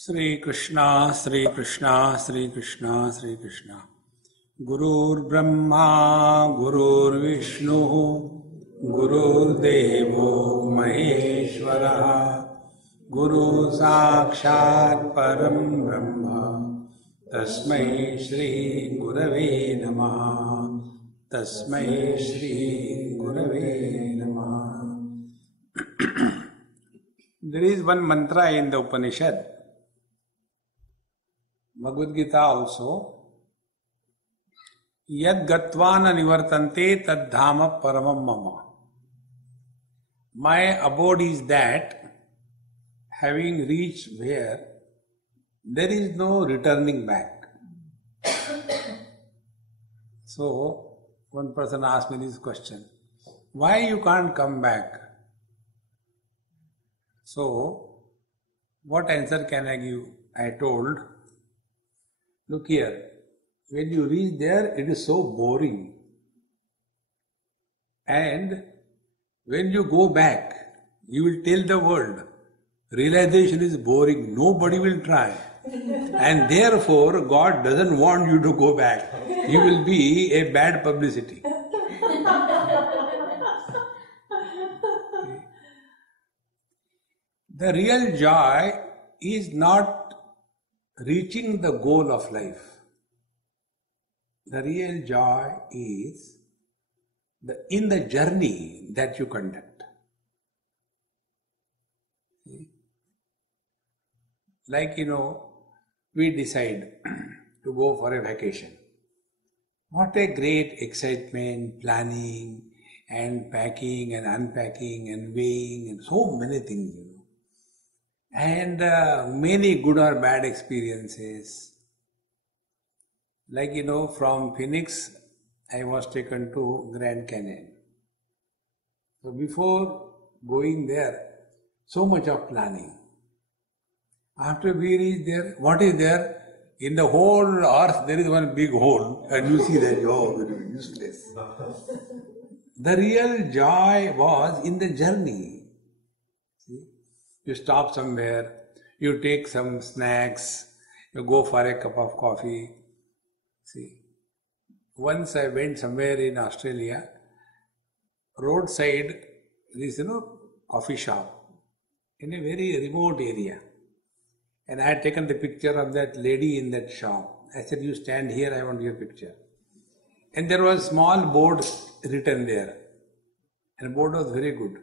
Sri Krishna, Sri Krishna, Sri Krishna, Sri Krishna. Gurur Brahma, Gurur Vishnu, Gurur Devo Maheshwara, Guru Sakshat Param Brahma, Tasmai Shri Gurave Namaha, Tasmai Shri Gurave Namaha. There is one mantra in the Upanishad, Bhagavad Gita also, Yad Gatvana Nivartante Tad Dhama Paramam Mama. My abode is that, having reached where there is no returning back. So, one person asked me this question, why you can't come back? So, what answer can I give? I told, look here, when you reach there, it is so boring. And when you go back, you will tell the world, realization is boring, nobody will try. And therefore, God doesn't want you to go back. You will be a bad publicity. The real joy is not reaching the goal of life. The real joy is in the journey that you conduct. Like, we decide to go for a vacation. What a great excitement, planning and packing and unpacking and weighing and so many things, And many good or bad experiences. Like, from Phoenix, I was taken to Grand Canyon. So before going there, so much of planning. After we reach there, what is there? In the whole earth, there is one big hole, and you see that, oh, useless. The real joy was in the journey. See? You stop somewhere, you take some snacks, you go for a cup of coffee. See, once I went somewhere in Australia, roadside, there is coffee shop in a very remote area. And I had taken the picture of that lady in that shop. I said, you stand here, I want your picture. And there was small board written there. And the board was very good.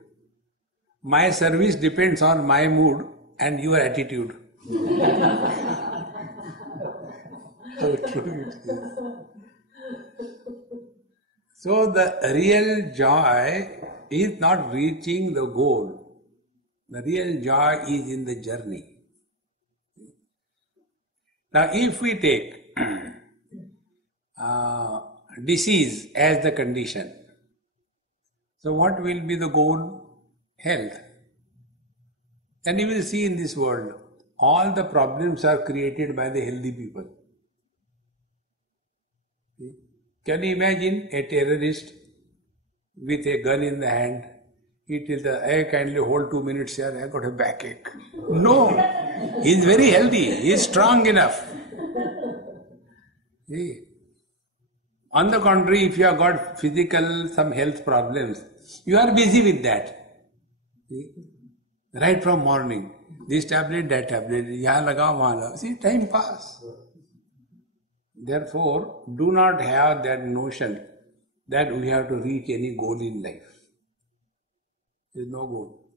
My service depends on my mood and your attitude. How true it is. So the real joy is not reaching the goal. The real joy is in the journey. Now if we take disease as the condition, so what will be the goal? Health. And you will see in this world, all the problems are created by the healthy people. Can you imagine a terrorist with a gun in the hand? He tells I kindly hold 2 minutes here, I got a backache. No, he is very healthy, he is strong enough. See? On the contrary, if you have got some health problems, you are busy with that. See? Right from morning, this tablet, that tablet, yahan lagao, wahan lagao. See, time pass. Therefore, do not have that notion that we have to reach any goal in life. There is no goal.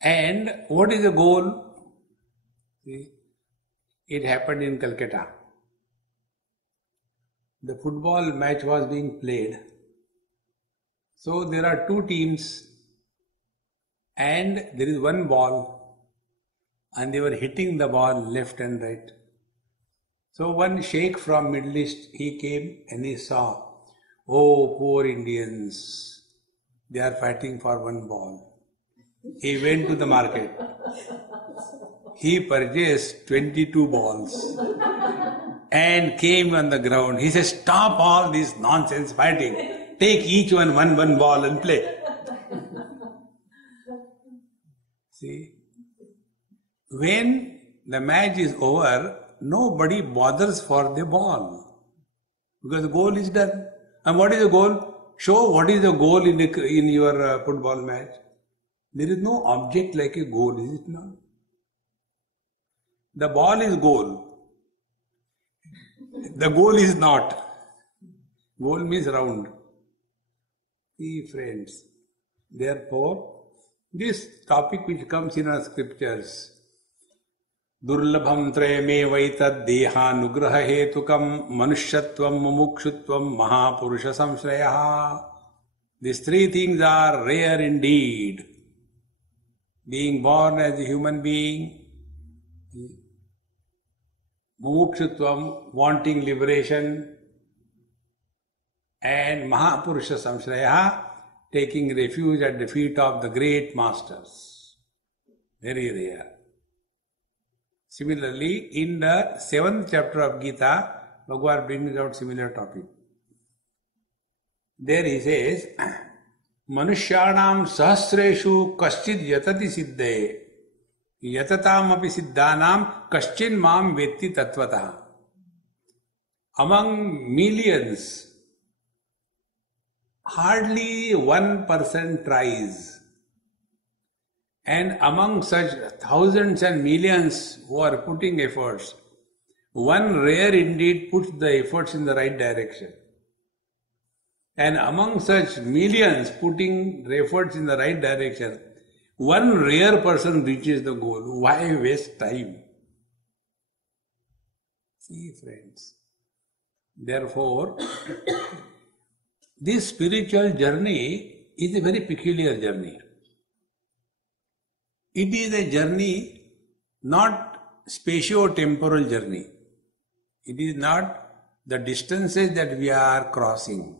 And what is the goal? See, it happened in Calcutta. The football match was being played. So there are two teams and there is one ball and they were hitting the ball left and right. So one sheikh from Middle East, he came and he saw, oh, poor Indians, they are fighting for one ball. He went to the market. He purchased 22 balls and came on the ground. He said, stop all this nonsense fighting. Take each one ball and play. See, when the match is over, nobody bothers for the ball. Because the goal is done. And what is the goal? Show what is the goal in your football match. There is no object like a goal, is it not? The ball is goal. The goal is not. Goal means round. See, friends. Therefore, this topic which comes in our scriptures, Durlabham trayame vaitad dehanugraha hetukam manusyatvam mumukshutvam mahapurusha samshrayaha. These three things are rare indeed. Being born as a human being, mumukshutvam, wanting liberation, and mahapurusha samshrayaha, taking refuge at the feet of the great masters. Very rare. Similarly, in the 7th chapter of Gita, Bhagavan brings out similar topic. There he says, Manushyanam sahasreshu kaschid yatati siddhe yatatam api siddhanam kaschin mam vetti tattvataha. Among millions, hardly 1% tries. And among such thousands and millions who are putting efforts, one rare indeed puts the efforts in the right direction. And among such millions putting the efforts in the right direction, one rare person reaches the goal. Why waste time? See, friends. Therefore, this spiritual journey is a very peculiar journey. It is a journey, not spatio-temporal journey. It is not the distances that we are crossing.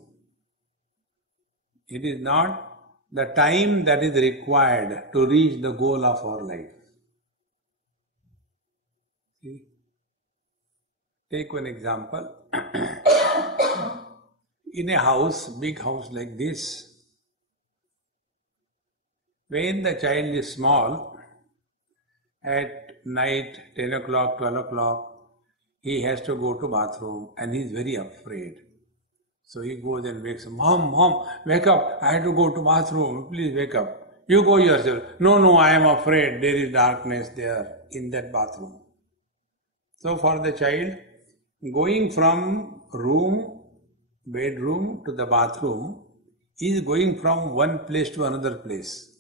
It is not the time that is required to reach the goal of our life. See? Take one example. In a house, big house like this, when the child is small, at night, 10 o'clock, 12 o'clock, he has to go to bathroom and he is very afraid. So he goes and wakes up. Mom, wake up. I have to go to bathroom. Please wake up. You go yourself. No, I am afraid. There is darkness there in that bathroom. So for the child, going from bedroom to the bathroom is going from one place to another place.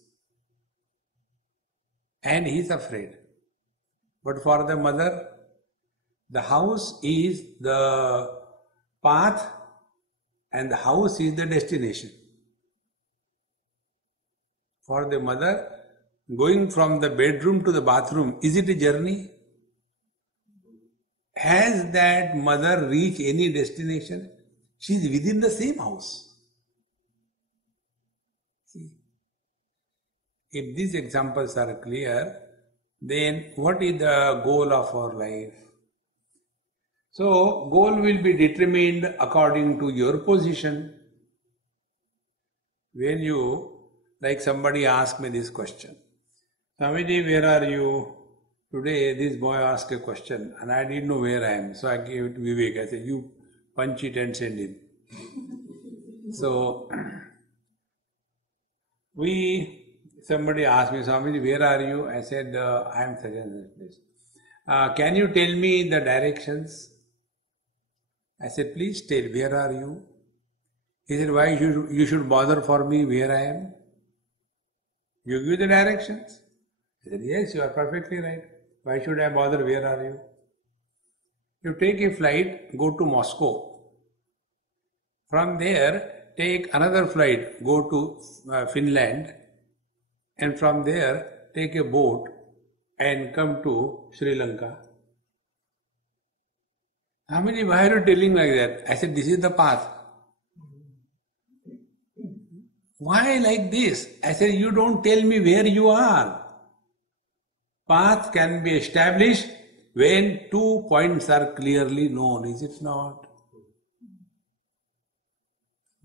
And he is afraid. But for the mother, the house is the path and the house is the destination. For the mother, going from the bedroom to the bathroom, is it a journey? Has that mother reached any destination? She is within the same house. See? If these examples are clear, then what is the goal of our life? So, goal will be determined according to your position. When like somebody asked me this question, Swamiji, where are you? Today this boy asked a question and I didn't know where I am. So I gave it to Vivek. I said, you punch it and send him. So, somebody asked me, Swamiji, where are you? I said, I am such and such place. Can you tell me the directions? I said, please tell, where are you? He said, why you should bother for me where I am? You give the directions. I said, yes, you are perfectly right. Why should I bother, where are you? You take a flight, go to Moscow. From there, take another flight, go to Finland. And from there, take a boat and come to Sri Lanka. Swamiji, why are you telling like that? I said, this is the path. Why like this? I said, you don't tell me where you are. Path can be established when 2 points are clearly known, is it not?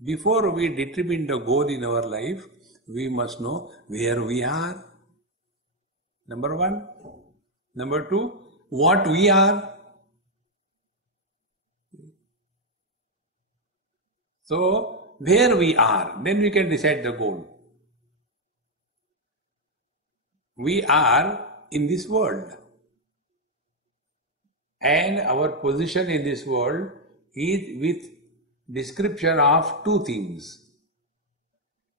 Before we determine the goal in our life, we must know where we are. Number one. Number two, what we are. So, where we are, then we can decide the goal. We are in this world. And our position in this world is with description of two things.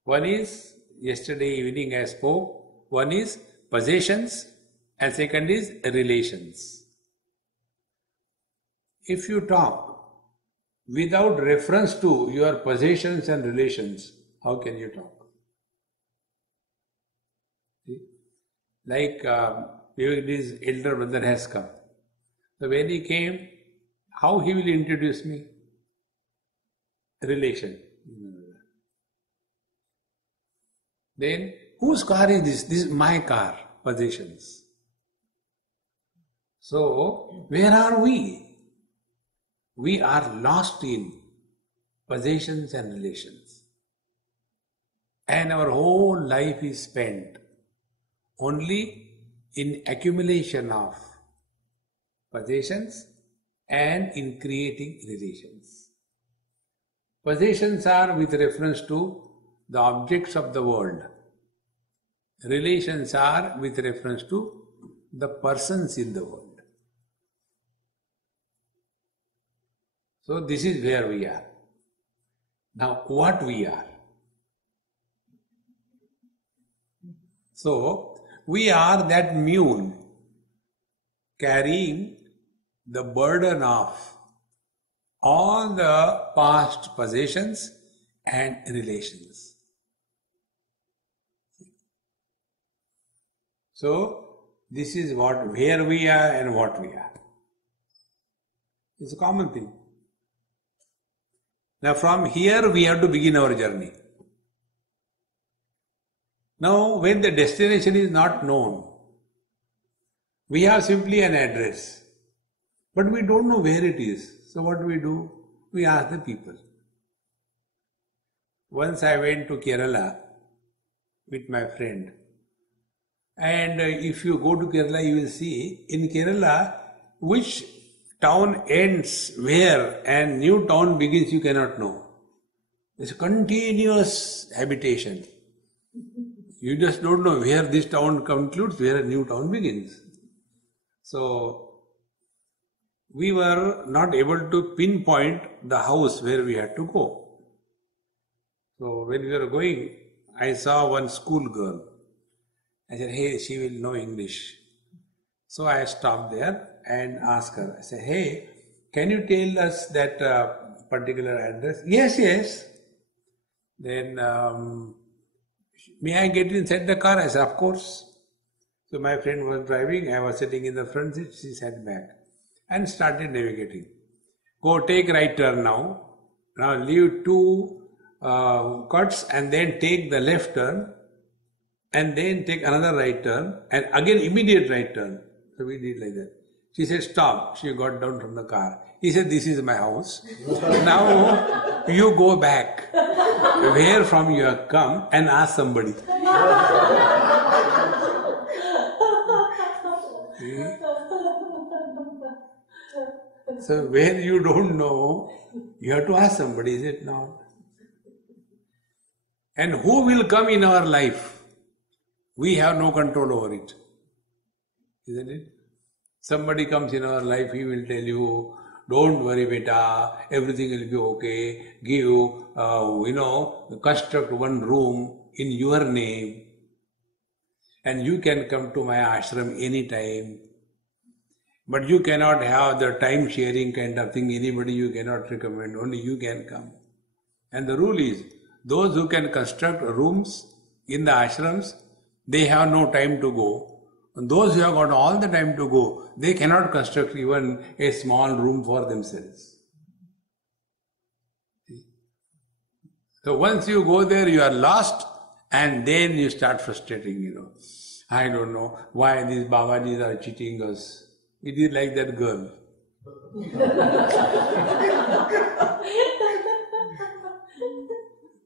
One is, yesterday evening I spoke, one is possessions and second is relations. If you talk without reference to your possessions and relations, how can you talk? See? Like this elder brother has come. So when he came, how he will introduce me? Relation. Then, whose car is this? This is my car, possessions. So, where are we? We are lost in possessions and relations. And our whole life is spent only in accumulation of possessions and in creating relations. Possessions are with reference to the objects of the world. Relations are with reference to the persons in the world. So this is where we are. Now what we are? So we are that mule carrying the burden of all the past possessions and relations. So this is where we are and what we are. It's a common thing. Now from here we have to begin our journey. Now when the destination is not known, we have simply an address, but we don't know where it is. So what do? We ask the people. Once I went to Kerala with my friend, and if you go to Kerala, you will see in Kerala which town ends where and new town begins, you cannot know. It's a continuous habitation. You just don't know where this town concludes, where a new town begins. So, we were not able to pinpoint the house where we had to go. So, when we were going, I saw one school girl. I said, hey, she will know English. So, I stopped there and asked her, I said, hey, can you tell us that particular address? Yes. Then, may I get inside the car? I said, of course. So my friend was driving, I was sitting in the front seat, she sat back and started navigating. Go take right turn now. Now leave two cuts and then take the left turn and then take another right turn and again immediate right turn. So we did like that. She said, stop. She got down from the car. He said, this is my house. Now you go back where from you have come and ask somebody. So where you don't know, you have to ask somebody, is it not? And who will come in our life? We have no control over it. Isn't it? Somebody comes in our life, he will tell you, don't worry beta, everything will be okay, construct one room in your name and you can come to my ashram anytime. But you cannot have the time sharing kind of thing, anybody you cannot recommend, only you can come. And the rule is, those who can construct rooms in the ashrams, they have no time to go. And those who have got all the time to go, they cannot construct even a small room for themselves. So once you go there, you are lost and then you start frustrating, I don't know why these Babajis are cheating us. It is like that girl.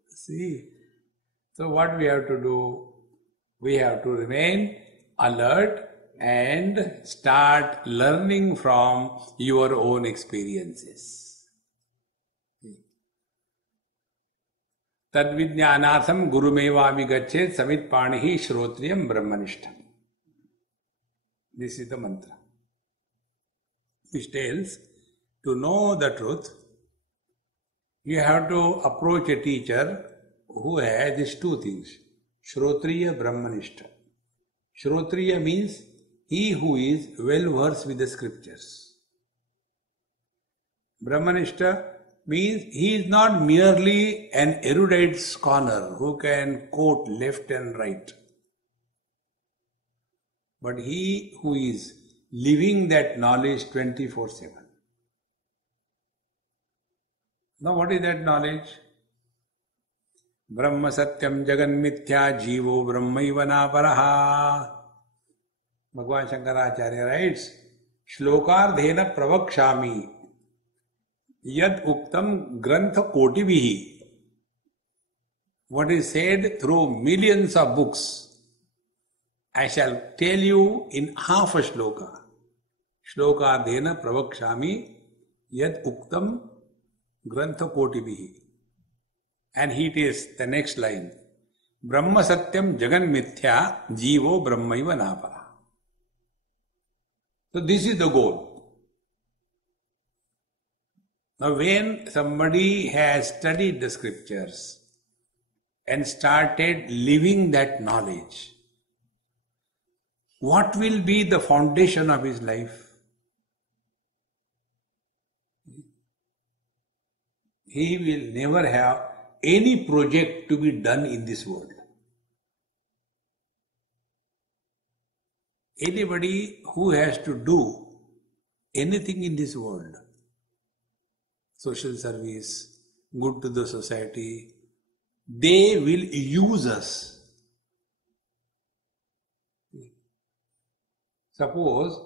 See, so what we have to do? We have to remain alert and start learning from your own experiences. Tadvijnanatham gurumevami gachet samit panihi shrotriyam brahmanishtam. This is the mantra, which tells, to know the truth, you have to approach a teacher who has these two things, Shrotriya Brahmanishta. Shrotriya means he who is well versed with the scriptures. Brahmanishta means he is not merely an erudite scholar who can quote left and right, but he who is living that knowledge 24/7. Now what is that knowledge? Brahma Satyam Jagan Mithya Jivo Brahmaiva Naparaha. Bhagavan Shankaracharya writes, Shlokardhena Pravakshami Yad Uktam Grantha Kotivihi. What is said through millions of books, I shall tell you in half a shloka. Shlokardhena Pravakshami Yad Uktam Grantha Kotivihi. And it is the next line. Brahma Satyam Jagan Mithya Jivo Brahmaiva Napara. So this is the goal. Now when somebody has studied the scriptures and started living that knowledge, what will be the foundation of his life? He will never have any project to be done in this world. Anybody who has to do anything in this world, social service, good to the society, they will use us. Suppose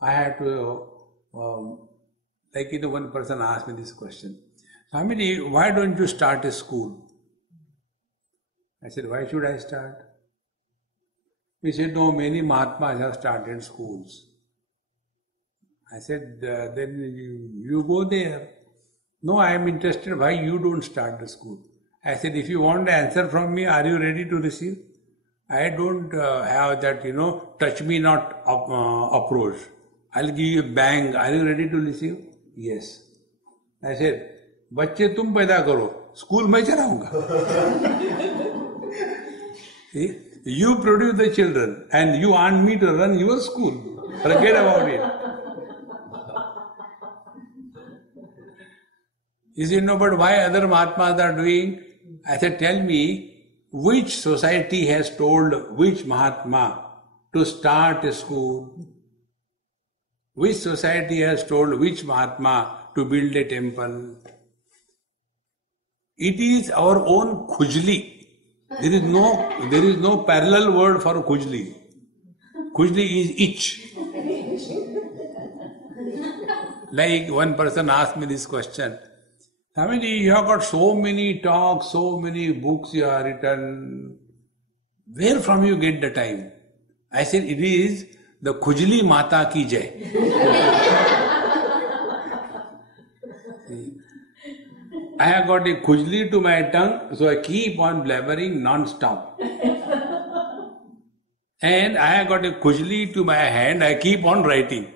I had to, one person asked me this question, Swamiji, why don't you start a school? I said, why should I start? He said, no, many Mahatmas have started schools. I said, then you go there. No, I am interested, why you don't start the school? I said, if you want the answer from me, are you ready to receive? I don't have that, touch me not approach. I'll give you a bang, are you ready to receive? Yes. I said, बच्चे तुम पैदा करो, school मैं चलाऊंगा. You produce the children and you want me to run your school. Forget about it. He said, no, but why other Mahatmas are doing? I said, tell me, which society has told which Mahatma to start a school? Which society has told which Mahatma to build a temple? It is our own khujli. There is no parallel word for khujli. Khujli is itch. Like one person asked me this question, Swamiji, you have got so many talks, so many books you have written. Where from you get the time? I said, it is the khujli mata ki jai. I have got a khujli to my tongue, so I keep on blabbering non-stop. And I have got a khujli to my hand, I keep on writing.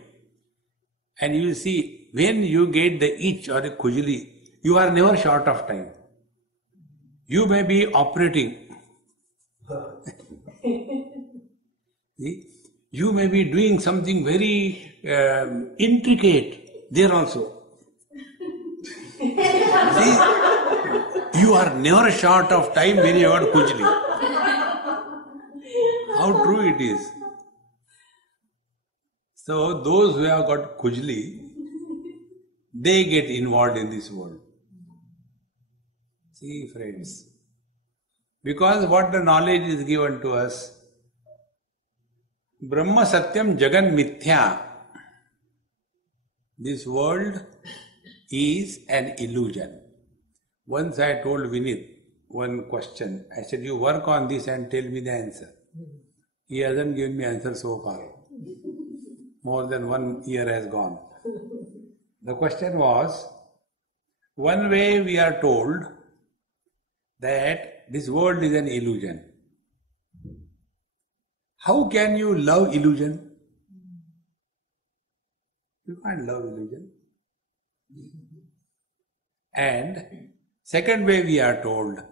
And you see, when you get the itch or a khujli, you are never short of time. You may be operating. You may be doing something very intricate there also. See, you are never short of time when you have got khujli. How true it is. So those who have got khujli, they get involved in this world. See, friends, because what the knowledge is given to us, Brahma Satyam Jagan Mithya, this world is an illusion. Once I told Vinit one question. I said, you work on this and tell me the answer. He hasn't given me answer so far. more than 1 year has gone. The question was, one way we are told that this world is an illusion. How can you love illusion? You can't love illusion. And second way we are told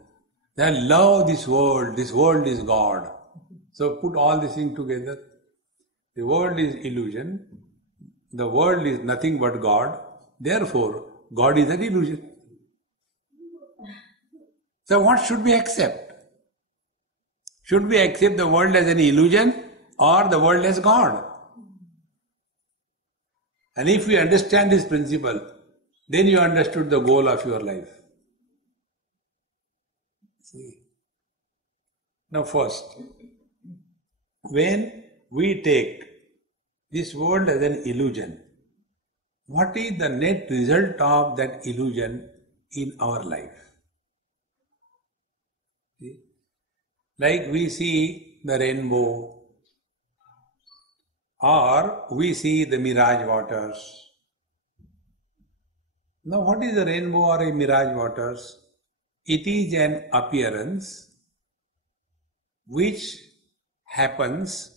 that love this world is God. So put all these things together. The world is illusion, the world is nothing but God, therefore God is an illusion. So what should we accept? Should we accept the world as an illusion or the world as God? And if we understand this principle, then you understood the goal of your life. See? Now first, when we take this world as an illusion, what is the net result of that illusion in our life? See? Like we see the rainbow, or we see the mirage waters. Now what is a rainbow or a mirage waters? It is an appearance which happens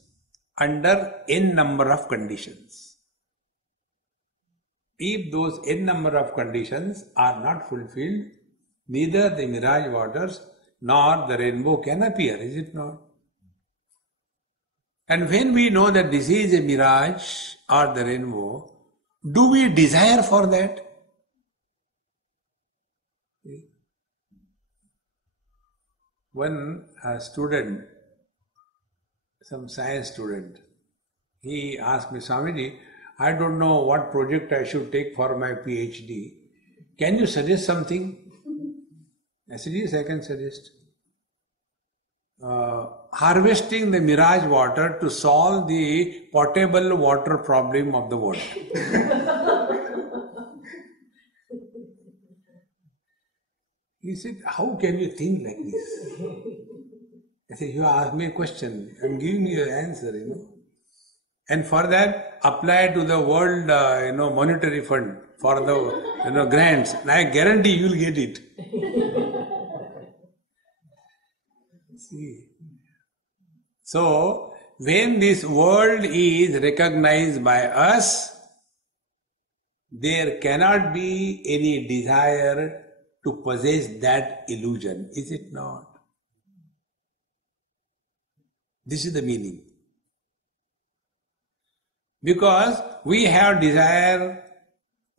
under n number of conditions. If those n number of conditions are not fulfilled, neither the mirage waters nor the rainbow can appear, is it not? And when we know that this is a mirage or the rainbow, do we desire for that? One student, some science student, he asked me, Swamiji, I don't know what project I should take for my PhD. Can you suggest something? I said, yes, I can suggest. Harvesting the mirage water to solve the potable water problem of the world. He said, how can you think like this? I said, you asked me a question, I'm giving you an answer, And for that, apply to the World Monetary Fund for the grants. And I guarantee you will get it. See. So, when this world is recognized by us, there cannot be any desire to possess that illusion, is it not? This is the meaning. Because we have desire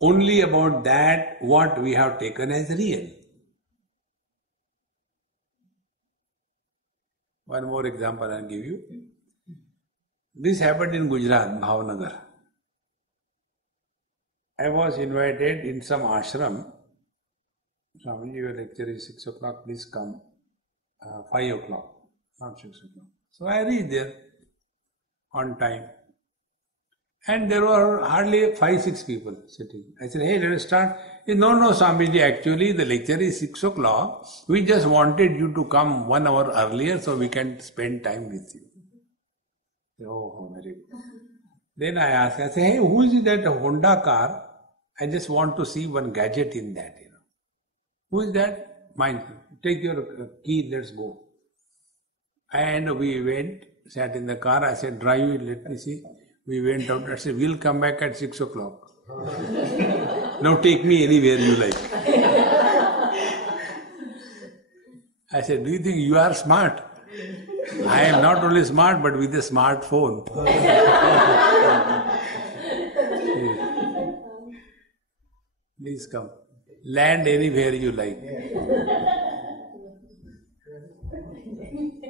only about that what we have taken as real. One more example I'll give you. This happened in Gujarat, Bhavnagar. I was invited in some ashram. Swamiji, your lecture is 6 o'clock, please come. 5 o'clock, not 6 o'clock. So I reached there on time. And there were hardly 5-6 people sitting. I said, hey, let us start. He said, no, Swamiji, actually the lecture is 6 o'clock. We just wanted you to come 1 hour earlier so we can spend time with you. Said, oh, very good. Then I asked, I said, hey, who is that Honda car? I just want to see one gadget in that. Who is that? Mine. Take your key, let's go. And we went, sat in the car. I said, drive it, let me see. We went out. I said, we'll come back at 6 o'clock. Now take me anywhere you like. I said, do you think you are smart? I am not only smart, but with a smartphone. Please come. Land anywhere you like.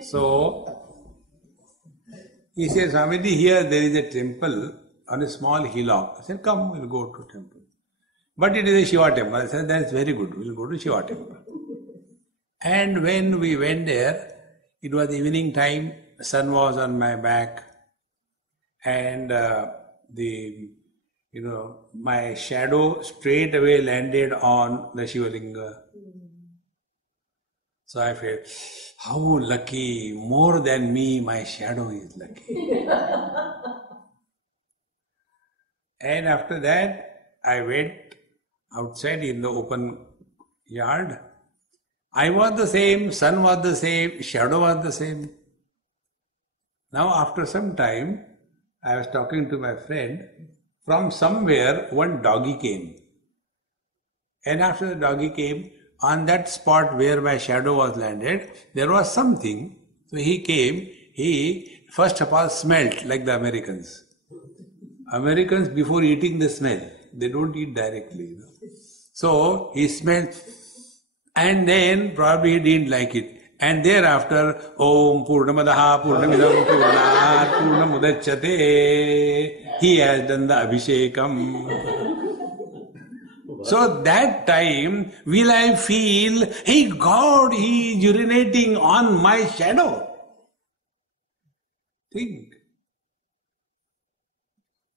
So, he says, Swamiji, here there is a temple on a small hillock. I said, come, we'll go to temple. But it is a Shiva temple. I said, that's very good, we'll go to Shiva temple. And when we went there, it was evening time, sun was on my back, and my shadow straight away landed on the Shiva Linga. So I felt, how lucky, more than me, my shadow is lucky. And after that, I went outside in the open yard. I was the same, sun was the same, shadow was the same. Now after some time, I was talking to my friend. From somewhere, one doggy came. And after the doggy came, on that spot where my shadow was landed, there was something. So he came, he first of all smelt like the Americans. Americans, before eating, they smell. They don't eat directly. So he smelled, and then probably he didn't like it. And thereafter, Om Purnamadaha Purnamidam Purnat Purnamudachyate, he has done the Abhishekam. So that time, will I feel, hey God, he is urinating on my shadow? Think.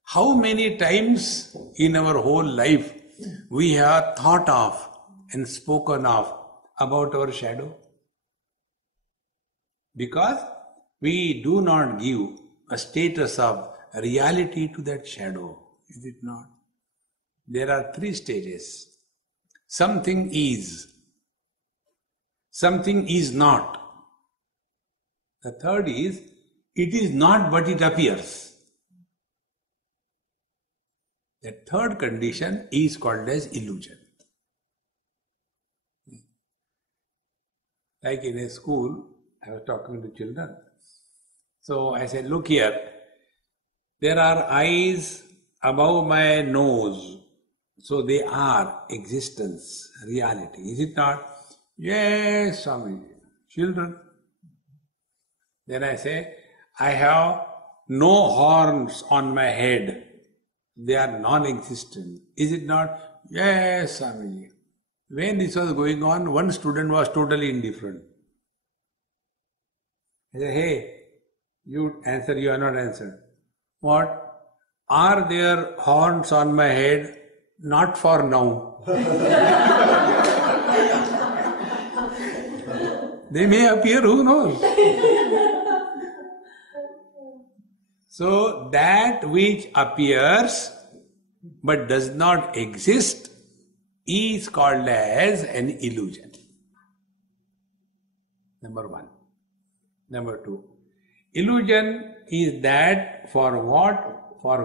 How many times in our whole life we have thought of and spoken of about our shadow? Because we do not give a status of reality to that shadow, is it not? There are three stages. Something is not. The third is, it is not but it appears. The third condition is called as illusion. Like in a school, I was talking to children. So I said, look here, there are eyes above my nose. So they are existence, reality. Is it not? Yes, Swami. Children. Then I say, I have no horns on my head. They are non-existent. Is it not? Yes, Swami. When this was going on, one student was totally indifferent. I said, hey, you answer, you are not answered. What? Are there horns on my head? Not for now. They may appear, who knows? So that which appears but does not exist is called as an illusion. Number one. Number two, illusion is that for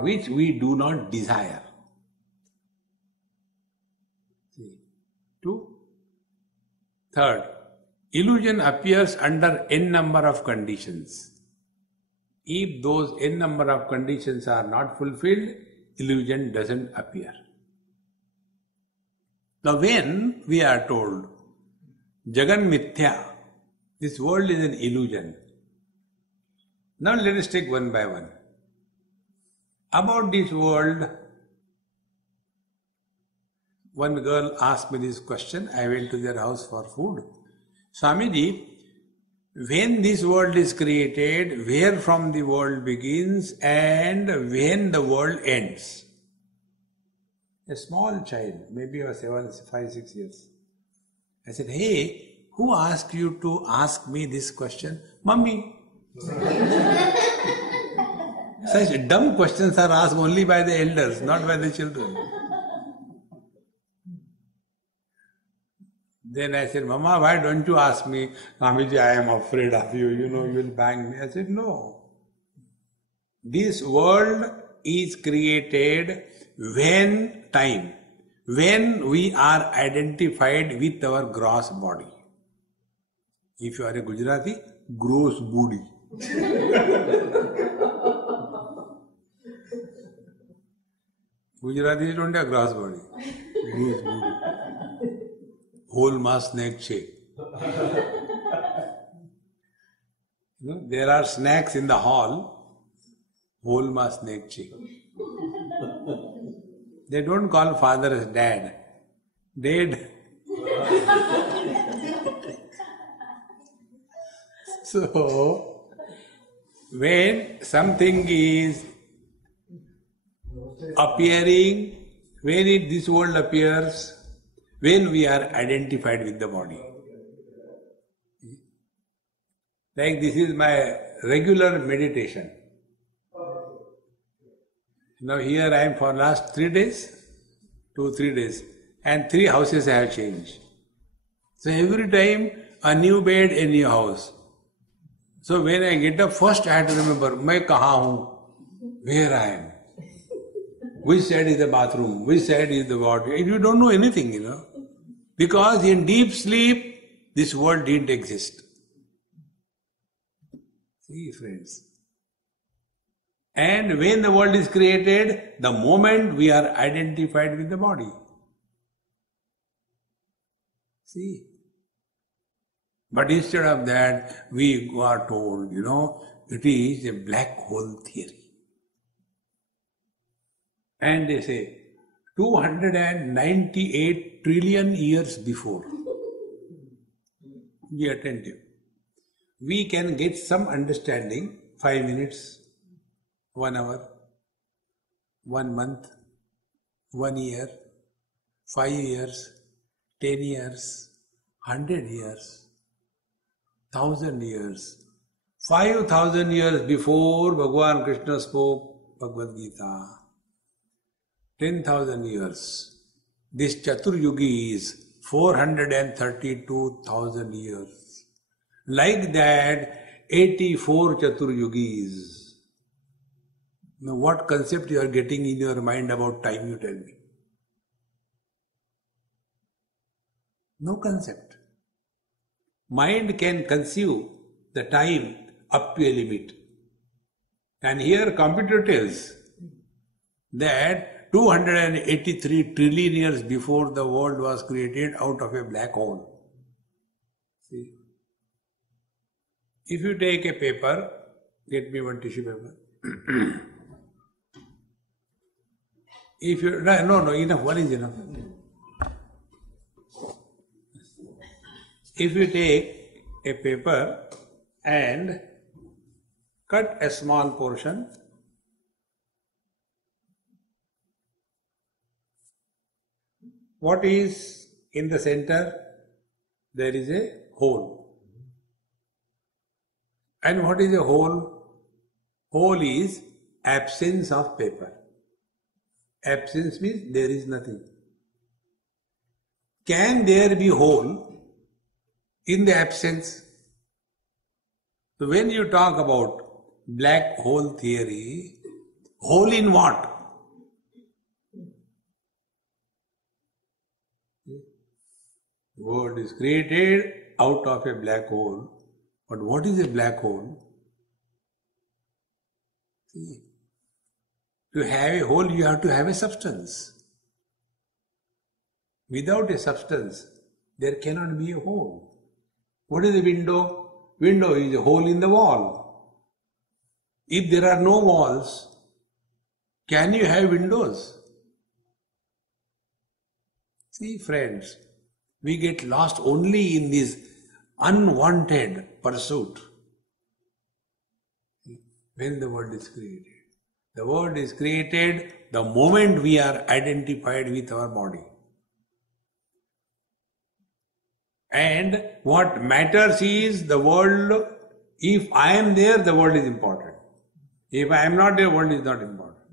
which we do not desire. Two. Third, illusion appears under n number of conditions. If those n number of conditions are not fulfilled, illusion doesn't appear. Now when we are told, Jagan Mithya, this world is an illusion. Now let us take one by one. About this world, one girl asked me this question. I went to their house for food. Swamiji, when this world is created, where from the world begins and when the world ends? A small child, maybe was 5, 6 years. I said, hey, who asked you to ask me this question? Mummy. Such dumb questions are asked only by the elders, not by the children. Then I said, Mama, why don't you ask me? Swamiji, I am afraid of you, you will bang me. I said, no. This world is created when we are identified with our gross body. If you are a Gujarati, gross body. Gujaratis don't have gross body. Gross body. Whole mass snack shape. There are snacks in the hall, whole mass snack shape. They don't call father as dad. Dad. So, when something is appearing, when this world appears, when we are identified with the body. Like this is my regular meditation. Now here I am for last 3 days, 2-3 days, and 3 houses I have changed. So every time a new bed, a new house. So when I get up, first I have to remember, मैं कहाँ हूँ, where I am, which side is the bathroom, which side is the what. You don't know anything, because in deep sleep, this world didn't exist. See, friends. And when the world is created, the moment we are identified with the body. See. But instead of that, we are told, it is a black hole theory. And they say, 298 trillion years before. Be attentive. We can get some understanding, 5 minutes, 1 hour, 1 month, 1 year, 5 years, 10 years, 100 years, 1,000 years. 5,000 years before Bhagavan Krishna spoke Bhagavad Gita. 10,000 years. This Chaturyugi is 432,000 years. Like that, 84 Chaturyugis. Now what concept you are getting in your mind about time, you tell me? No concept. Mind can conceive the time up to a limit. And here computer tells that 283 trillion years before the world was created out of a black hole. See? If you take a paper, get me one tissue paper. If you, no, enough, one is enough. If you take a paper and cut a small portion, what is in the center? There is a hole. And what is a hole? Hole is absence of paper. Absence means there is nothing. Can there be hole in the absence? So when you talk about black hole theory, hole in what? The world is created out of a black hole. But what is a black hole? See, to have a hole, you have to have a substance. Without a substance, there cannot be a hole. What is a window? Window is a hole in the wall. If there are no walls, can you have windows? See, friends, we get lost only in this unwanted pursuit when the world is created. The world is created the moment we are identified with our body. And what matters is the world. If I am there, the world is important. If I am not there, the world is not important.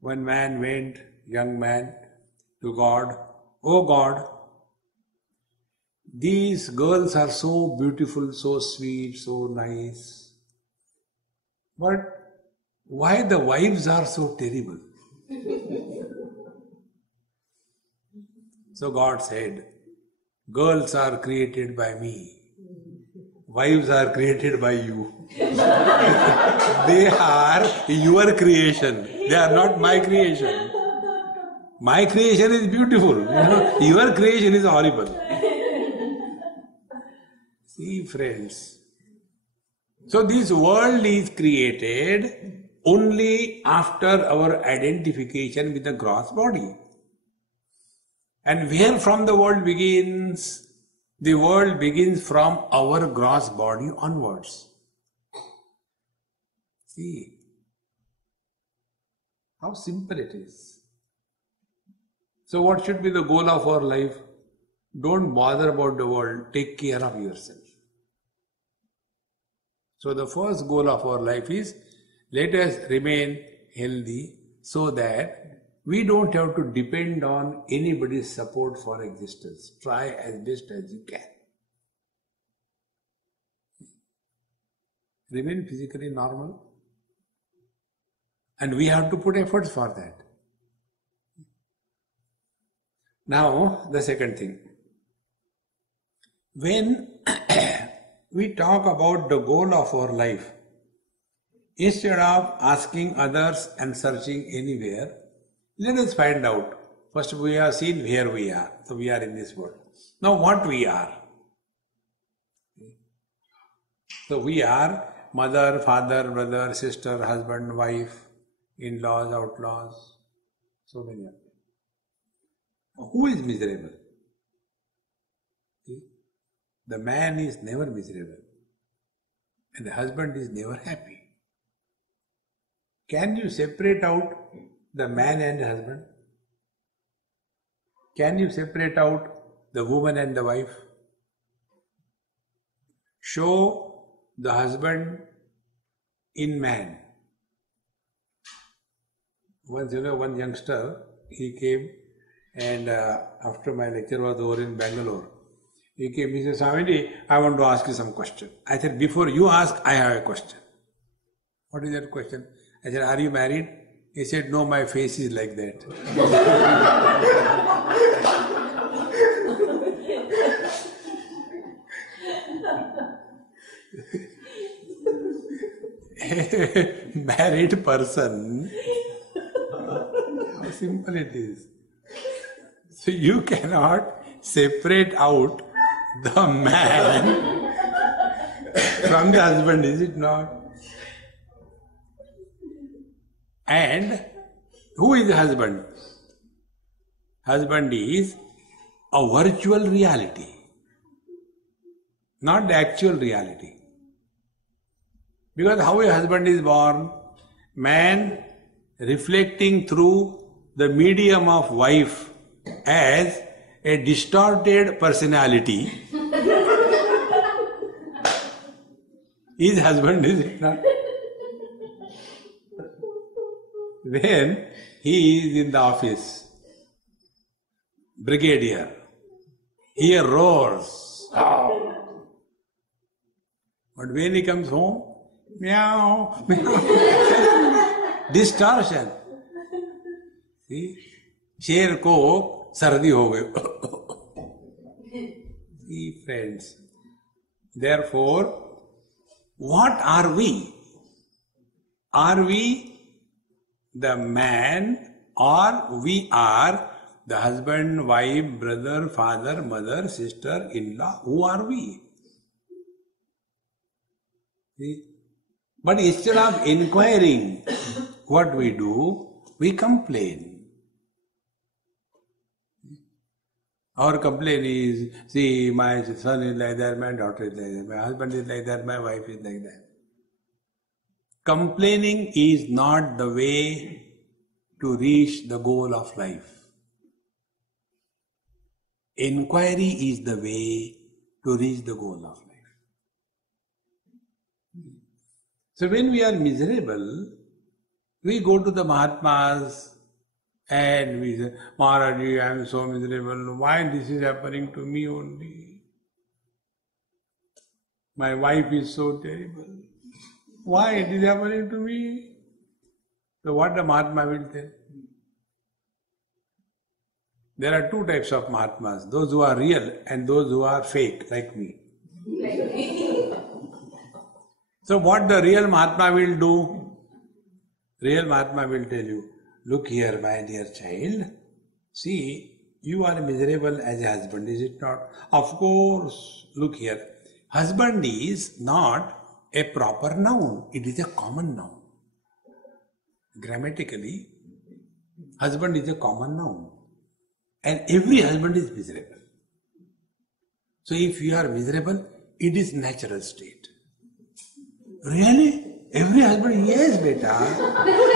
One man went, young man, to God. Oh God, these girls are so beautiful, so sweet, so nice. But why the wives are so terrible? So God said, girls are created by me. Wives are created by you. They are your creation. They are not my creation. My creation is beautiful. Your creation is horrible. See, friends. So this world is created only after our identification with the gross body. And where from the world begins? The world begins from our gross body onwards. See how simple it is. So what should be the goal of our life? Don't bother about the world, take care of yourself. So the first goal of our life is, let us remain healthy, so that we don't have to depend on anybody's support for existence. Try as best as you can. Remain physically normal. And we have to put efforts for that. Now, the second thing. When we talk about the goal of our life, instead of asking others and searching anywhere, let us find out. First we have seen where we are. So we are in this world. Now what we are? So we are mother, father, brother, sister, husband, wife, in-laws, outlaws, so many of them. Who is miserable? The man is never miserable and the husband is never happy. Can you separate out the man and the husband? Can you separate out the woman and the wife? Show the husband in man. Once, one youngster, he came and after my lecture was over in Bangalore, he came, he said, Swamiji, I want to ask you some question. I said, before you ask, I have a question. What is that question? I said, are you married? He said, no, my face is like that. A married person, how simple it is. So you cannot separate out the man from the husband, is it not? And who is the husband? Husband is a virtual reality, not the actual reality. Because how a husband is born? Man reflecting through the medium of wife as a distorted personality is husband, is it not? When he is in the office, brigadier, he roars. But when he comes home, meow, meow. Distortion. See? Share coke, sardi ho gaye. See, friends. Therefore, what are we? Are we the man, or we are the husband, wife, brother, father, mother, sister, in-law? Who are we? See? But instead of inquiring what we do, we complain. Our complaint is, see, my son is like that, my daughter is like that, my husband is like that, my wife is like that. Complaining is not the way to reach the goal of life. Inquiry is the way to reach the goal of life. So when we are miserable, we go to the Mahatmas and we say, Maharaji, I am so miserable. Why this is happening to me only? My wife is so terrible. Why it is happening to me? So what the Mahatma will tell? There are two types of Mahatmas, those who are real and those who are fake, like me. So what the real Mahatma will do? Real Mahatma will tell you, look here, my dear child, see, you are miserable as a husband, is it not? Of course, look here, husband is not a proper noun, it is a common noun. Grammatically, husband is a common noun. And every husband is miserable. So if you are miserable, it is natural state. Really? Every husband? Yes, beta.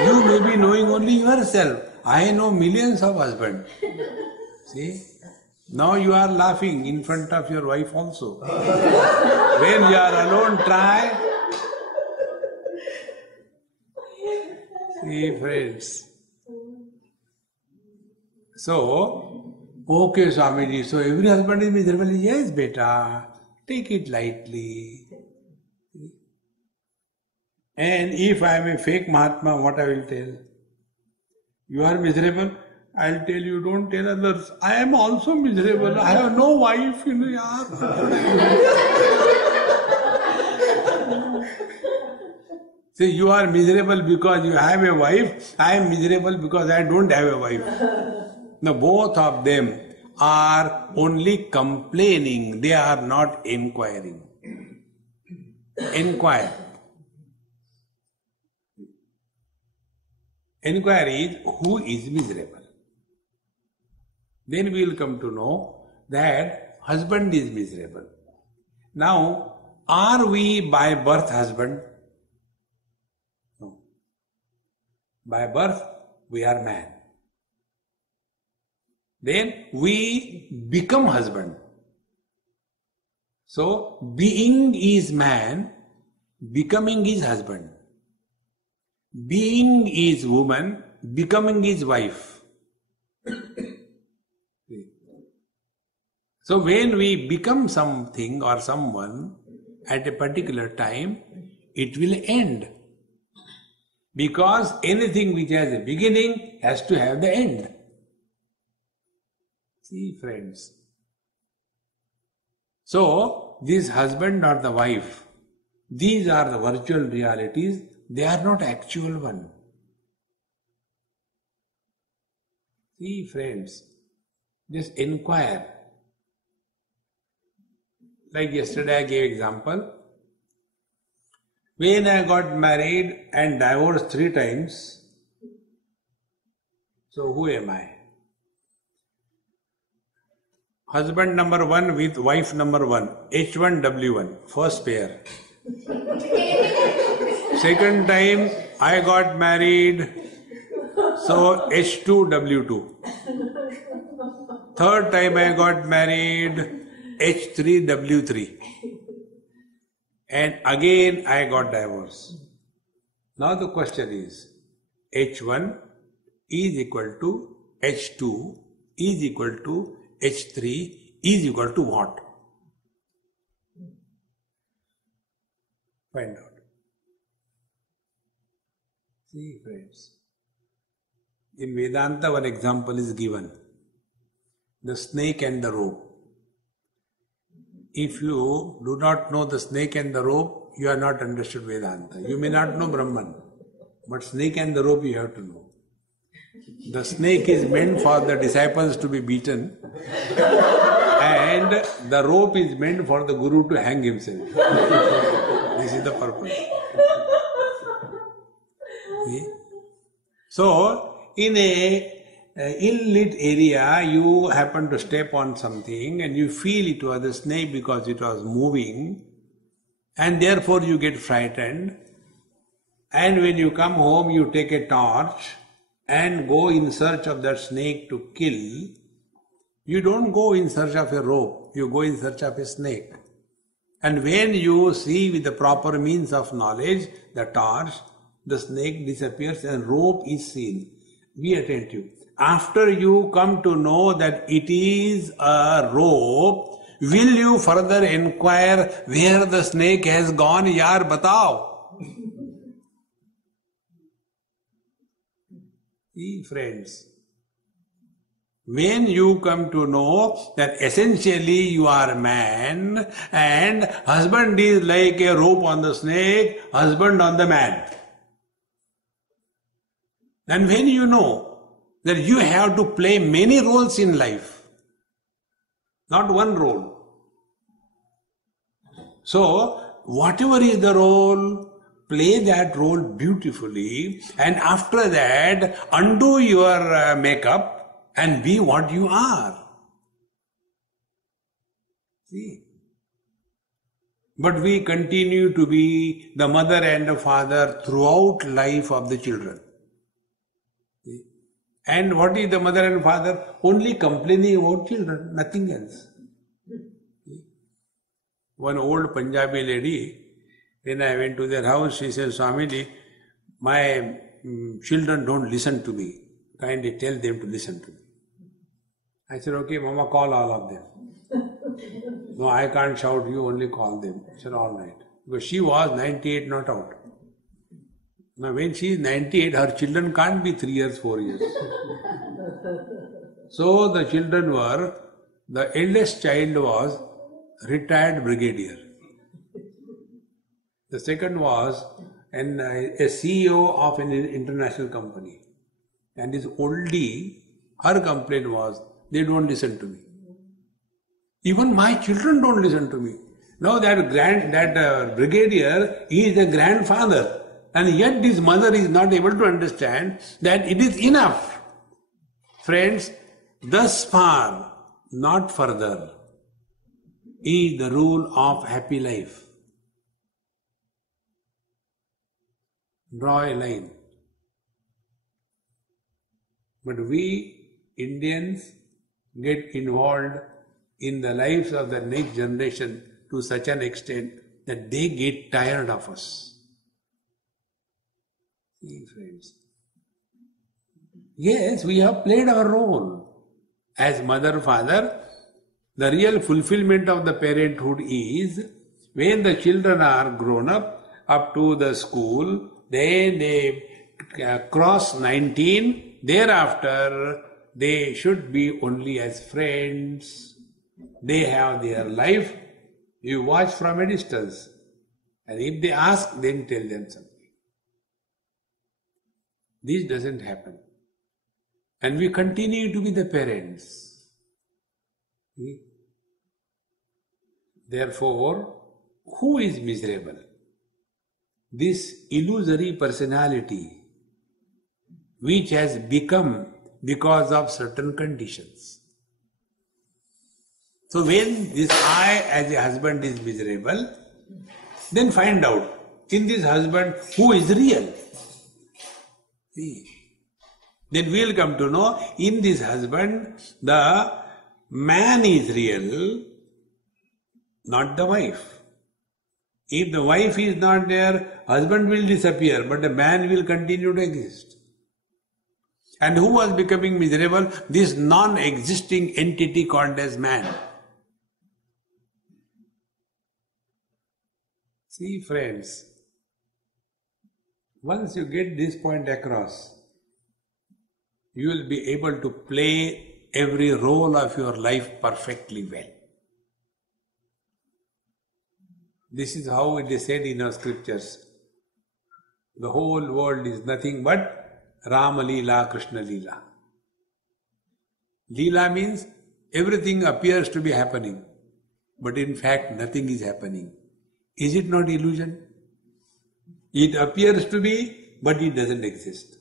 You may be knowing only yourself. I know millions of husbands. See? Now you are laughing in front of your wife also. When you are alone, try. See, friends. So, okay, Swamiji, so every husband is miserable. Yes, beta, take it lightly. And if I am a fake Mahatma, what I will tell? You are miserable? I'll tell you, don't tell others. I am also miserable. I have no wife, yaar. See, you are miserable because you have a wife. I am miserable because I don't have a wife. Now, both of them are only complaining. They are not inquiring. Inquire. Inquiry is who is miserable. Then we will come to know that husband is miserable. Now, are we by birth husband? No. By birth, we are man. Then we become husband. So, being is man, becoming is husband. Being is woman, becoming is wife. So when we become something or someone at a particular time, it will end. Because anything which has a beginning has to have the end. See, friends. So, this husband or the wife, these are the virtual realities. They are not actual one. See, friends, just inquire. Like yesterday I gave example. When I got married and divorced 3 times, so who am I? Husband number 1 with wife number 1, H1W1, first pair. Second time I got married, so H2W2. Third time I got married, H3W3. And again I got divorced. Now the question is, H1 is equal to H2 is equal to H3 is equal to what? Find out. See, friends, in Vedanta one example is given. The snake and the rope. If you do not know the snake and the rope, you are not understood Vedanta. You may not know Brahman, but snake and the rope you have to know. The snake is meant for the disciples to be beaten, and the rope is meant for the Guru to hang himself. This is the purpose. See? So, in a ill-lit area, you happen to step on something and you feel it was a snake because it was moving, and therefore you get frightened. And when you come home, you take a torch and go in search of that snake to kill. You don't go in search of a rope, you go in search of a snake. And when you see with the proper means of knowledge the torch, the snake disappears and rope is seen. Be attentive. After you come to know that it is a rope, will you further inquire where the snake has gone? Yaar, batao. See, friends, when you come to know that essentially you are man and husband is like a rope on the snake, husband on the man. And when you know that you have to play many roles in life, not one role. So, whatever is the role, play that role beautifully, and after that, undo your makeup and be what you are. See? But we continue to be the mother and the father throughout life of the children. And what is the mother and father? Only complaining about children, nothing else. One old Punjabi lady, when I went to their house, she said, Swamiji, my children don't listen to me. Kindly tell them to listen to me. I said, okay, Mama, call all of them. No, I can't shout, you only call them. I said, all right. Because she was 98, not out. Now, when she is 98, her children can't be 3 years, 4 years. So the children were, the eldest child was retired brigadier. The second was a CEO of an international company. And this oldie, her complaint was, they don't listen to me. Even my children don't listen to me. Now that brigadier, he is a grandfather. And yet this mother is not able to understand that it is enough. Friends, thus far, not further, is the rule of happy life. Draw a line. But we Indians get involved in the lives of the next generation to such an extent that they get tired of us. See, friends. Yes, we have played our role as mother, father. The real fulfillment of the parenthood is when the children are grown up to the school, then they cross 19, thereafter they should be only as friends. They have their life. You watch from a distance. And if they ask, then tell them something. This doesn't happen. And we continue to be the parents. See? Therefore, who is miserable? This illusory personality which has become because of certain conditions. So when this I as a husband is miserable, then find out in this husband who is real. See? Then we'll come to know in this husband the man is real, not the wife. If the wife is not there, husband will disappear, but the man will continue to exist. And who was becoming miserable? This non-existing entity called as man. See, friends, once you get this point across, you will be able to play every role of your life perfectly well. This is how it is said in our scriptures. The whole world is nothing but Rama Leela, Krishna Leela. Leela means everything appears to be happening, but in fact nothing is happening. Is it not illusion? It appears to be, but it doesn't exist.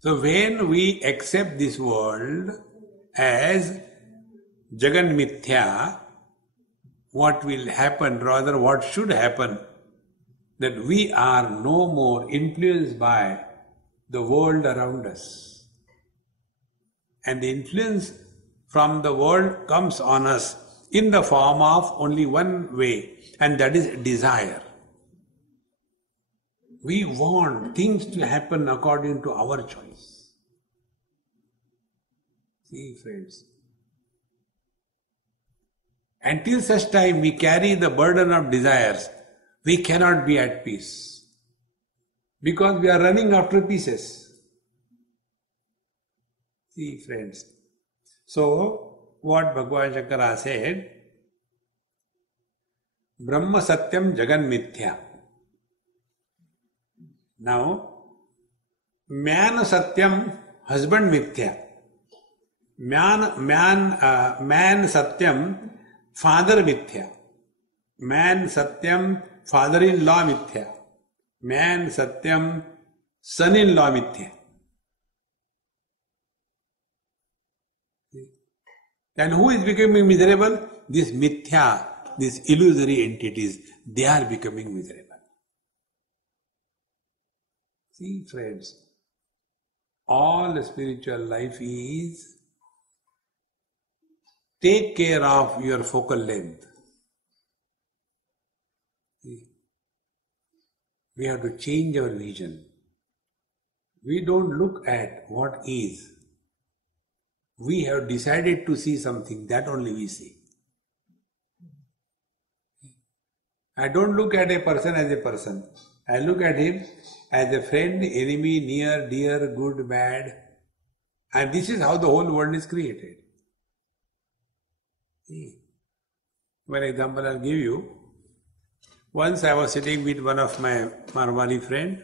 So when we accept this world as Jagan Mithya, what will happen, rather what should happen, that we are no more influenced by the world around us. And the influence from the world comes on us in the form of only one way, and that is desire. We want things to happen according to our choice. See, friends. Until such time we carry the burden of desires, we cannot be at peace. Because we are running after pieces. See, friends. So, what Bhagavan Shankara said, Brahma Satyam Jagan Mithya. Now, Man Satyam, husband Mithya. Man Satyam, father Mithya. Man Satyam, father-in-law Mithya. Man Satyam, son-in-law Mithya. And who is becoming miserable? This Mithya, these illusory entities, they are becoming miserable. See, friends, all spiritual life is take care of your focal length. See? We have to change our vision. We don't look at what is. We have decided to see something, that only we see. I don't look at a person as a person. I look at him as a friend, enemy, near, dear, good, bad. And this is how the whole world is created. See. One example I'll give you. Once I was sitting with one of my Marwari friend,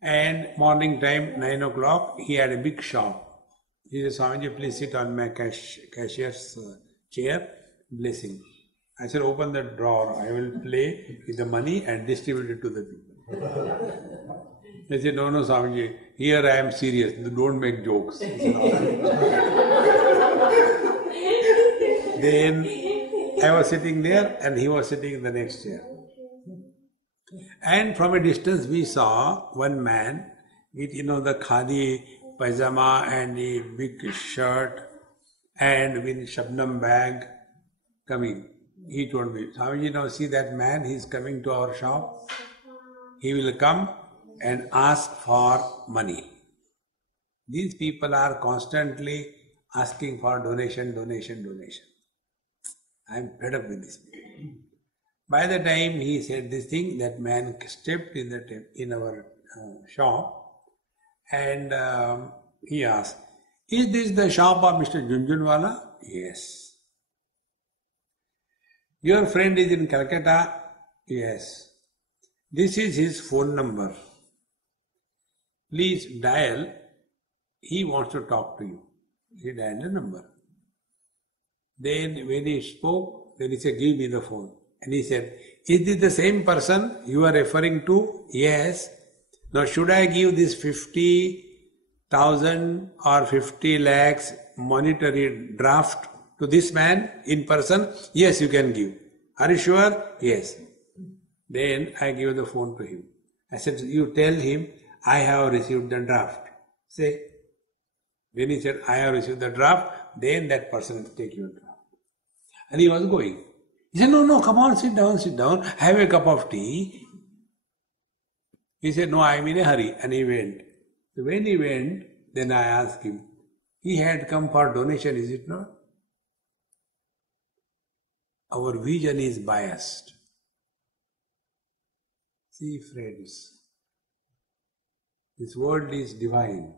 and morning time, 9 o'clock, he had a big shop. He said, Swamiji, please sit on my cashier's chair, blessing. I said, open the drawer, I will play with the money and distribute it to the people. He said, no, Swamiji, here I am serious, don't make jokes. Then I was sitting there and he was sitting in the next chair. And from a distance we saw one man with, the khadi pajama and a big shirt and with Shabnam bag coming. He told me, Swamiji, now see that man, he is coming to our shop. He will come and ask for money. These people are constantly asking for donation. I am fed up with this. By the time he said this thing, that man stepped in our shop and he asked, is this the shop of Mr. Junjunwala? Yes. Your friend is in Calcutta? Yes. This is his phone number. Please dial. He wants to talk to you. He dialed the number. Then when he spoke, then he said, give me the phone. And he said, is this the same person you are referring to? Yes. Now should I give this 50,000 or 50 lakhs monetary draft to this man in person? Yes, you can give. Are you sure? Yes. Then I gave the phone to him. I said, you tell him, I have received the draft. Say. When he said, I have received the draft, then that person will take your draft. And he was going. He said, no, come on, sit down, have a cup of tea. He said, no, I am in a hurry. And he went. So when he went, then I asked him, he had come for donation, is it not? Our vision is biased. See, friends, this world is divine.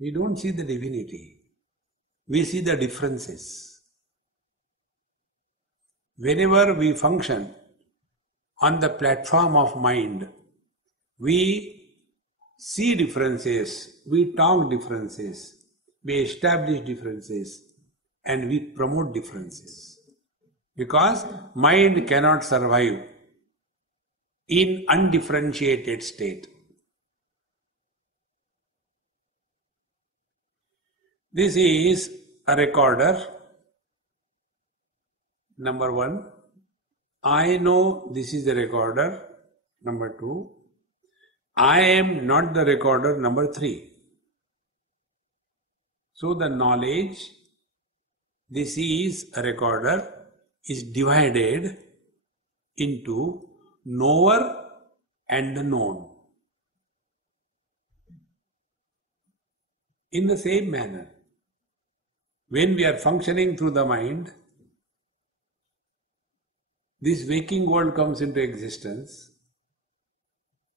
We don't see the divinity. We see the differences. Whenever we function on the platform of mind, we see differences, we talk differences, we establish differences, and we promote differences. Because mind cannot survive in undifferentiated state. This is a recorder. Number one, I know this is the recorder. Number two, I am not the recorder. Number three. So the knowledge, this is a recorder, is divided into knower and the known. In the same manner, when we are functioning through the mind, this waking world comes into existence.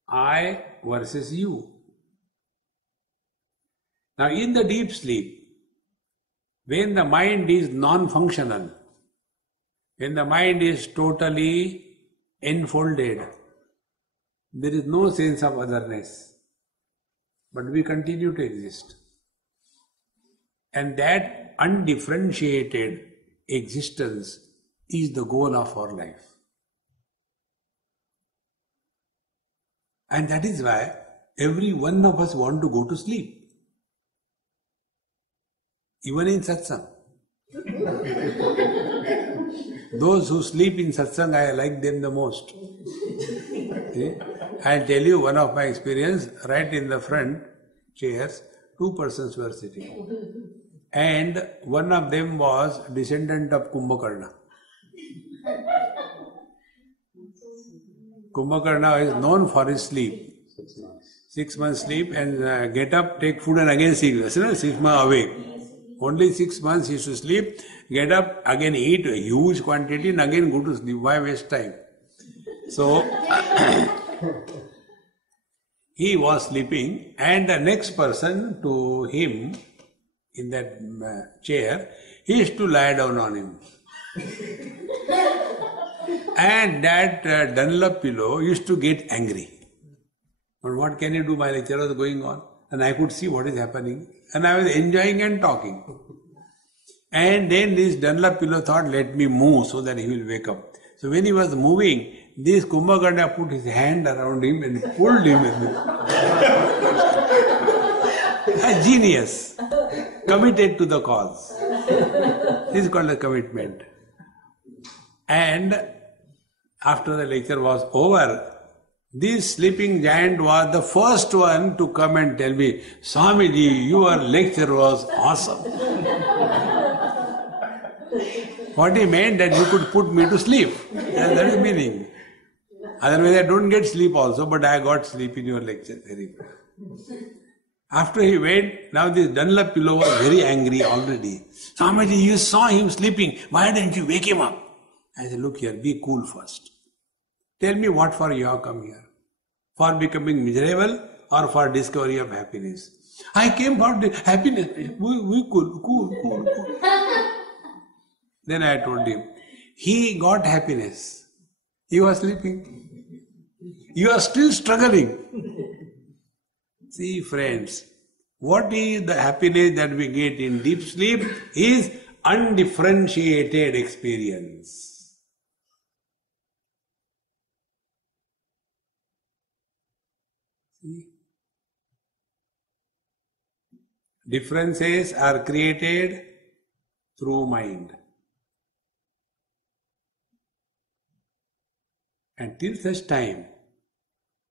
I versus you. Now in the deep sleep, when the mind is non-functional, when the mind is totally enfolded, there is no sense of otherness, but we continue to exist. And that undifferentiated existence is the goal of our life. And that is why every one of us want to go to sleep. Even in satsang. Those who sleep in satsang, I like them the most. I'll tell you one of my experience. Right in the front chairs, two persons were sitting. And one of them was descendant of Kumbhakarna. Kumbhakarna is known for his sleep. 6 months sleep and get up, take food and again 6 months. 6 months awake. Only 6 months he used to sleep, get up, again eat a huge quantity and again go to sleep. Why waste time? So, he was sleeping and the next person to him in that chair, he used to lie down on him. And that Dunlop pillow used to get angry. But what can you do? My lecture was going on and I could see what is happening and I was enjoying and talking. And then this Dunlop pillow thought, let me move so that he will wake up. So when he was moving, this Kumbhakarna put his hand around him and pulled him. A genius, committed to the cause. This is called a commitment. And after the lecture was over, this sleeping giant was the first one to come and tell me, Swamiji, your lecture was awesome. What he meant that you could put me to sleep. That is meaning. Otherwise I don't get sleep also, but I got sleep in your lecture. Very good. After he went, now this Dunlop pillow was very angry already. Swamiji, you saw him sleeping. Why didn't you wake him up? I said, look here, be cool first. Tell me what for you have come here. For becoming miserable or for discovery of happiness? I came for the happiness. We cool. Then I told him, he got happiness. He was sleeping. You are still struggling. See friends, what is the happiness that we get in deep sleep is undifferentiated experience. See? Differences are created through mind. And till such time,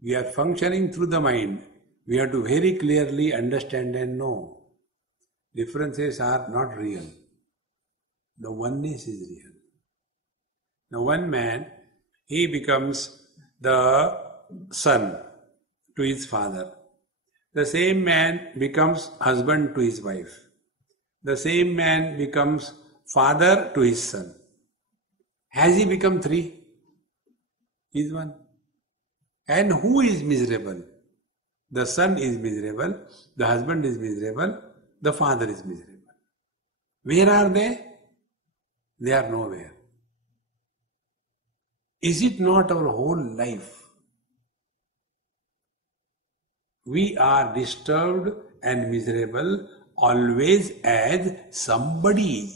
we are functioning through the mind, we have to very clearly understand and know. Differences are not real. The oneness is real. Now one man, he becomes the son to his father. The same man becomes husband to his wife. The same man becomes father to his son. Has he become three? He is one. And who is miserable? The son is miserable, the husband is miserable, the father is miserable. Where are they? They are nowhere. Is it not our whole life? We are disturbed and miserable always as somebody.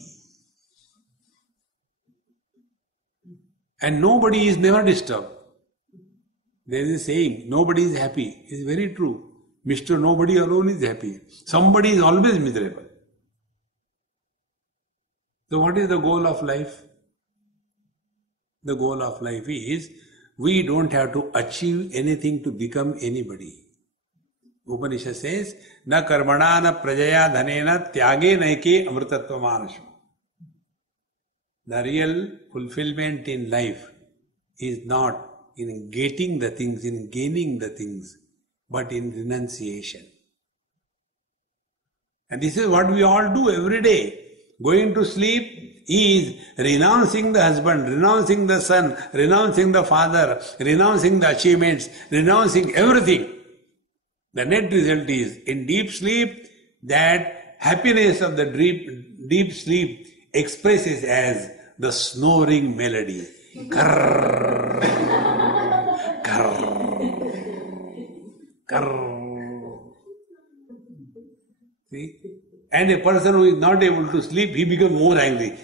And nobody is never disturbed. There is a saying, nobody is happy. It's very true. Mr. Nobody alone is happy. Somebody is always miserable. So what is the goal of life? The goal of life is, we don't have to achieve anything to become anybody. Upanishad says, na karmana na prajaya dhanena tyage naike amritatva manasam. The real fulfillment in life is not in getting the things, in gaining the things, but in renunciation. And this is what we all do every day. Going to sleep is renouncing the husband, renouncing the son, renouncing the father, renouncing the achievements, renouncing everything. The net result is, in deep sleep, that happiness of the deep sleep expresses as the snoring melody. Karr, karr, karr. See? And a person who is not able to sleep, he becomes more angry.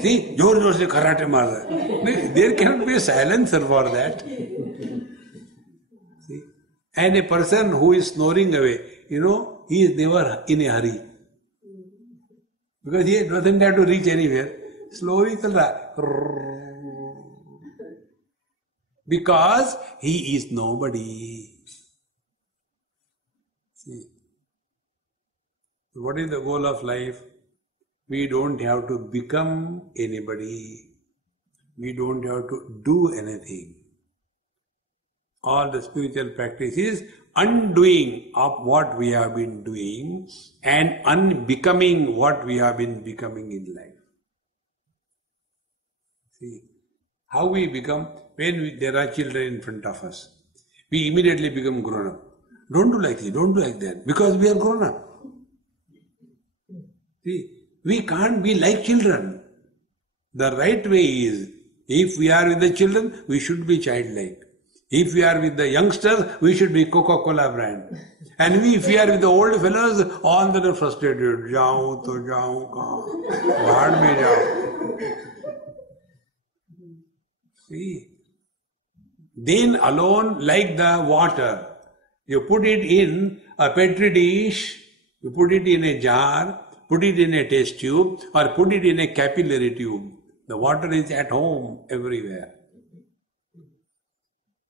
See? Jor se karate marda. There cannot be a silencer for that. See? And a person who is snoring away, he is never in a hurry. Because he doesn't have to reach anywhere. Slowly chal raha. Because he is nobody. See? What is the goal of life? We don't have to become anybody. We don't have to do anything. All the spiritual practice is undoing of what we have been doing and unbecoming what we have been becoming in life. See, how we become, when there are children in front of us, we immediately become grown up. Don't do like this, don't do like that, because we are grown up. See, we can't be like children. The right way is, if we are with the children, we should be childlike. If we are with the youngsters, we should be Coca-Cola brand. And if we are with the old fellows, all that are frustrated. Jaun to jaun kahan, bahar mein jao. See, then alone, like the water, you put it in a petri dish, you put it in a jar, put it in a test tube, or put it in a capillary tube. The water is at home everywhere.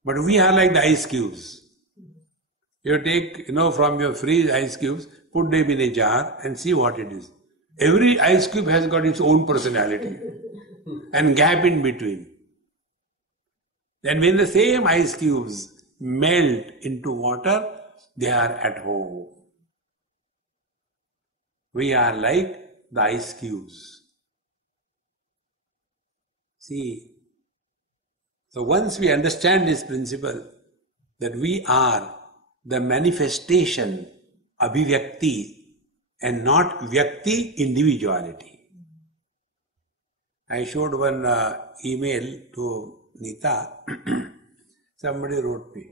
But we are like the ice cubes. You take, from your fridge ice cubes, put them in a jar and see what it is. Every ice cube has got its own personality and gap in between. Then when the same ice cubes melt into water, they are at home. We are like the ice cubes. See, so once we understand this principle, that we are the manifestation, abhivyakti, and not vyakti, individuality. I showed one email to Nita. Somebody wrote me.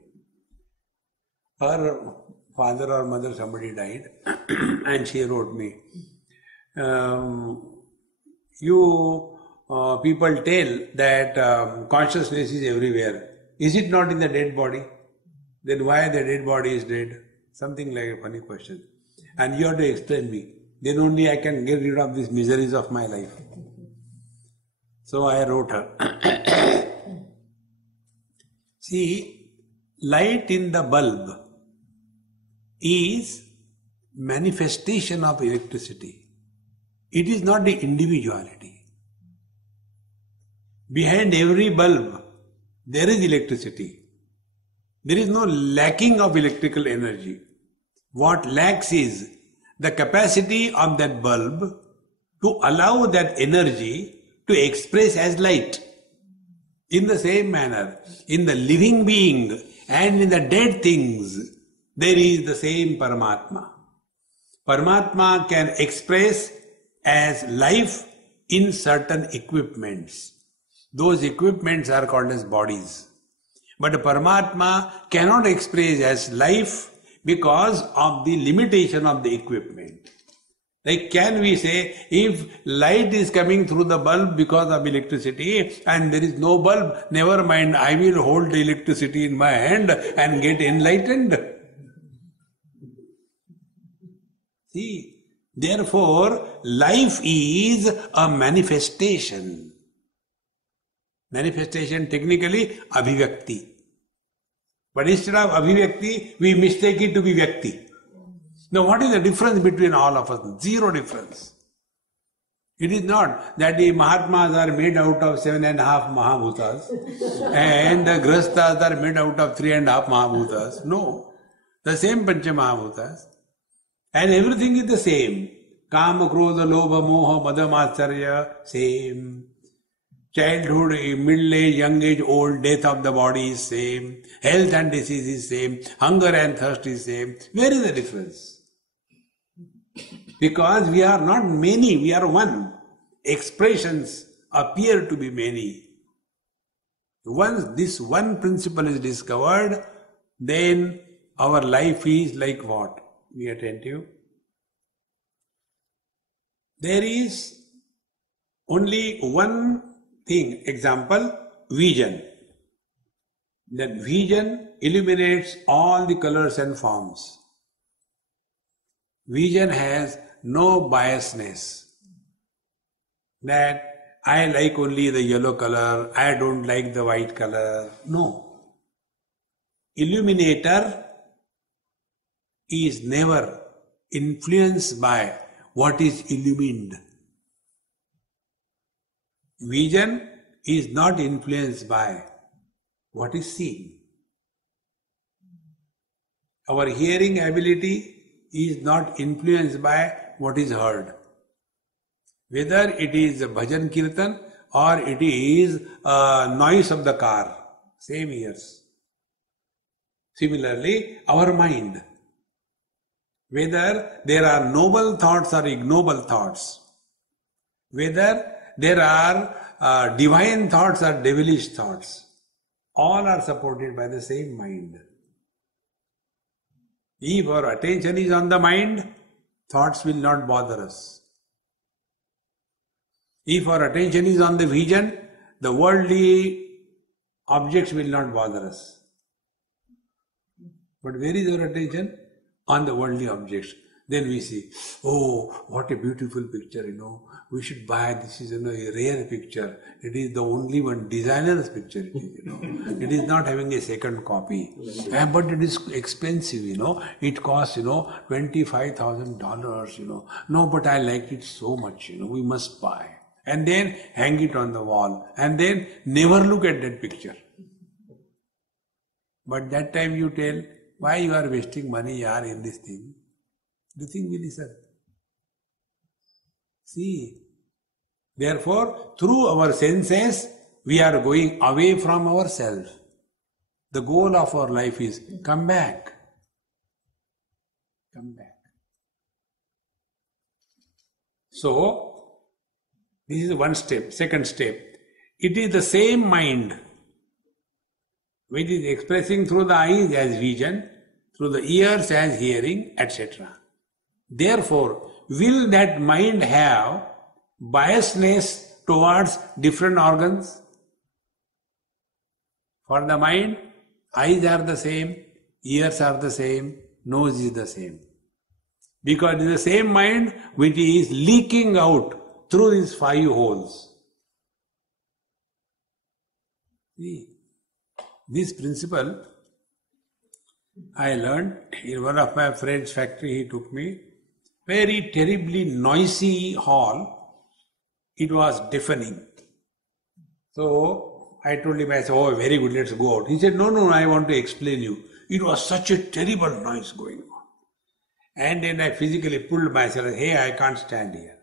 Her father or mother, somebody died, and she wrote me, people tell that consciousness is everywhere. Is it not in the dead body? Then why the dead body is dead? Something like a funny question. And you have to explain me. Then only I can get rid of these miseries of my life. So I wrote her. See, light in the bulb is manifestation of electricity. It is not the individuality. Behind every bulb, there is electricity. There is no lacking of electrical energy. What lacks is the capacity of that bulb to allow that energy to express as light. In the same manner, in the living being and in the dead things, there is the same Paramatma. Paramatma can express as life in certain equipments. Those equipments are called as bodies. But Paramatma cannot express as life because of the limitation of the equipment. Like, can we say, if light is coming through the bulb because of electricity and there is no bulb, never mind, I will hold the electricity in my hand and get enlightened? See, therefore, life is a manifestation. Manifestation, technically, abhivyakti. But instead of abhivyakti, we mistake it to be vyakti. Now, what is the difference between all of us? Zero difference. It is not that the Mahatmas are made out of 7.5 Mahabhutas and the Grihasthas are made out of 3.5 Mahabhutas. No. The same Pancha Mahabhutas. And everything is the same. Kama, Krodha, Lobha, Moha, Mada, Matsarya, same. Childhood, middle age, young age, old, death of the body is same. Health and disease is same. Hunger and thirst is same. Where is the difference? Because we are not many, we are one. Expressions appear to be many. Once this one principle is discovered, then our life is like what? Be attentive. There is only one thing, example, vision. That vision illuminates all the colors and forms. Vision has no biasness. That I like only the yellow color, I don't like the white color. No. Illuminator is never influenced by what is illumined. Vision is not influenced by what is seen. Our hearing ability is not influenced by what is heard. Whether it is bhajan kirtan or it is noise of the car, same ears. Similarly, our mind, whether there are noble thoughts or ignoble thoughts, whether there are divine thoughts or devilish thoughts, all are supported by the same mind. If our attention is on the mind, thoughts will not bother us. If our attention is on the vision, the worldly objects will not bother us. But where is our attention? On the worldly objects. Then we see, oh, what a beautiful picture, we should buy, this is a rare picture. It is the only one, designer's picture it is, It is not having a second copy. But it is expensive, It costs, $25,000, No, but I liked it so much, we must buy. And then hang it on the wall. And then never look at that picture. But that time you tell, why you are wasting money, yaar, in this thing? Do you think we listen? See, therefore, through our senses, we are going away from ourselves. The goal of our life is come back. Come back. So, this is one step. Second step, it is the same mind which is expressing through the eyes as vision, through the ears as hearing, etc. Therefore, will that mind have biasness towards different organs? For the mind, eyes are the same, ears are the same, nose is the same. Because it is the same mind which is leaking out through these 5 holes. See, this principle I learned in one of my friend's factory. He took me. Very terribly noisy hall. It was deafening. So I told him, I said, oh, very good, let's go out. He said, no, I want to explain you. It was such a terrible noise going on. And then I physically pulled myself, hey, I can't stand here.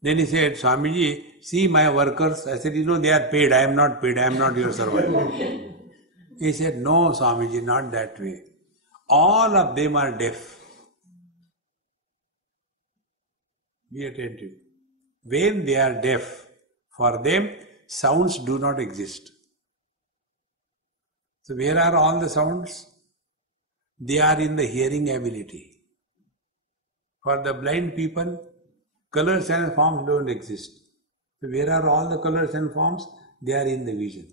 Then he said, Swamiji, see my workers. I said, they are paid, I am not paid, I am not your servant. He said, no, Swamiji, not that way. All of them are deaf. Be attentive. When they are deaf, for them, sounds do not exist. So where are all the sounds? They are in the hearing ability. For the blind people, colors and forms don't exist. So where are all the colors and forms? They are in the vision.